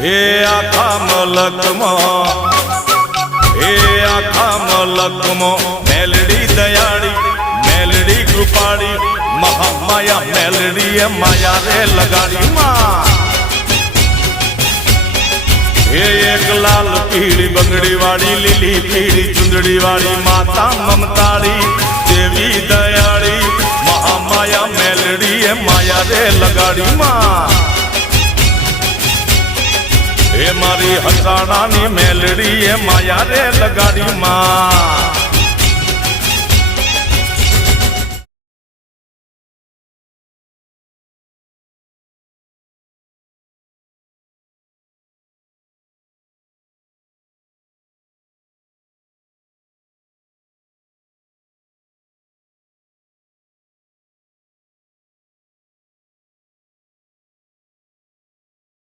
हे आखा मलकमो हे आखा मलकमो melody दयाड़ी melody कृपाड़ी Mahamaya melody माया रे लगाड़ी माँ हे एक लाल पीड़ी बंगड़ी वाली लीली पीड़ी चुंदड़ी वाली माता ममताड़ी देवी दयाड़ी महामाया मेलडी माया रे लगाड़ी माँ हे मारी हसाना नी मेलडी माया रे लगाड़ी माँ।